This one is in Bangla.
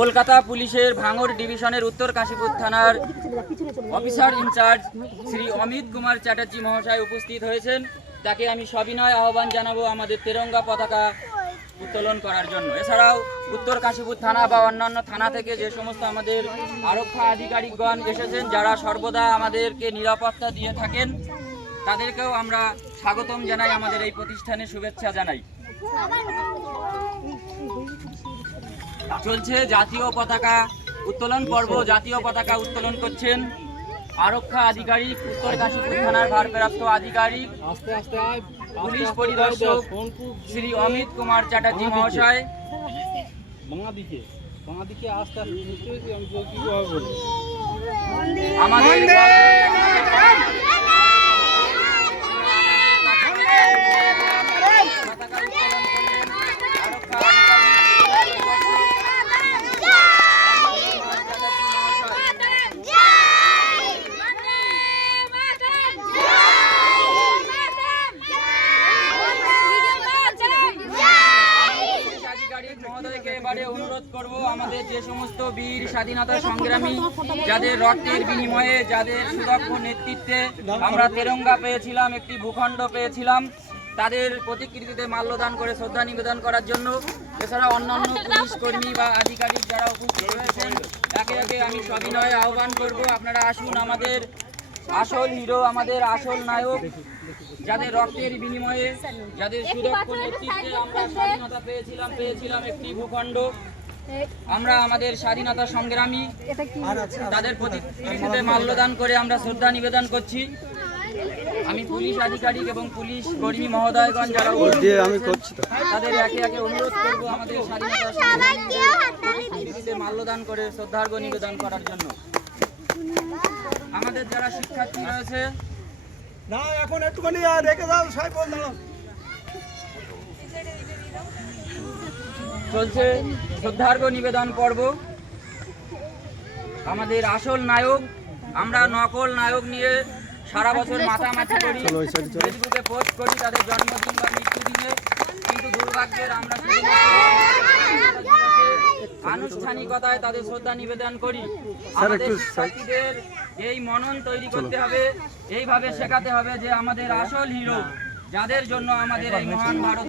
কলকাতা পুলিশের ভাঙড় ডিভিশনের উত্তর কাশীপুর থানার অফিসার ইনচার্জ শ্রী অমিত কুমার চ্যাটার্জি মহাশয় উপস্থিত হয়েছেন। তাকে আমি সবিনয় আহ্বান জানাবো আমাদের তেরঙ্গা পতাকা উত্তোলন করার জন্য। এছাড়াও উত্তর কাশীপুর থানা বা অন্যান্য থানা থেকে যে সমস্ত আমাদের আরক্ষা আধিকারিকগণ এসেছেন, যারা সর্বদা আমাদেরকে নিরাপত্তা দিয়ে থাকেন, তাদেরকেও আমরা স্বাগতম জানাই, আমাদের এই প্রতিষ্ঠানে শুভেচ্ছা জানাই। চলছে জাতীয় পতাকা উত্তোলন পর্ব। জাতীয় পতাকা উত্তোলন করছেন আরক্ষা আধিকারিক, উত্তর কাশীপুর থানার ভারপ্রাপ্ত আধিকারিক পুলিশ পরিদর্শক শ্রী অমিত কুমার চ্যাটার্জি মহাশয়। আমাদের অনুরোধ করব, আমাদের যে সমস্ত বীর স্বাধীনতা সংগ্রামী, যাদের রক্তের বিনিময়ে, যাদের সুদক্ষ নেতৃত্বে আমরা তেরঙ্গা পেয়েছিলাম, একটি ভূখণ্ড পেয়েছিলাম, তাদের প্রতিকৃতিতে মাল্যদান করে শ্রদ্ধা নিবেদন করার জন্য। এছাড়া অন্যান্য পুলিশ কর্মী বা আধিকারিক যারা উপস্থিত হয়েছেন, একে একে আমি সবিনয়ে আহ্বান করব, আপনারা আসুন। আমাদের আসল হিরো, আমাদের আসল নায়ক, যাদের রক্তের বিনিময়ে, যাদের সুদক্ষ নেতৃত্বে আমরা স্বাধীনতা পেয়েছিলাম একটি ভূখণ্ড। আমরা আমাদের স্বাধীনতা সংগ্রামী, তাদের প্রতিকৃতিতে মাল্যদান করে আমরা শ্রদ্ধা নিবেদন করছি। আমি পুলিশ আধিকারিক এবং পুলিশ কর্মী মহোদয়গণ যারা তাদের একে একে অনুরোধ করব আমাদের স্বাধীনতা প্রতিকৃতিতে মাল্যদান করে শ্রদ্ধার্ঘ্য নিবেদন করার জন্য। আমাদের যারা শিক্ষার্থী রয়েছে, না এখন একটুখানি রেখে দাও, চলছে শ্রদ্ধার্ঘ্য নিবেদন পর্ব। আমাদের আসল নায়ক, আমরা নকল নায়ক নিয়ে সারা বছর মাতামাতি করি, ফেসবুকে পোস্ট করি তাদের জন্মদিন বা মৃত্যুদিনে, কিন্তু দুর্ভাগ্যের আমরা আনুষ্ঠানিকতায় তাদের শ্রদ্ধা নিবেদন করি। আমাদের শিক্ষার্থীদের এই মনন তৈরি করতে হবে, এইভাবে শেখাতে হবে যে আমাদের আসল হিরো, যাদের জন্য আমাদের এই মহান ভারত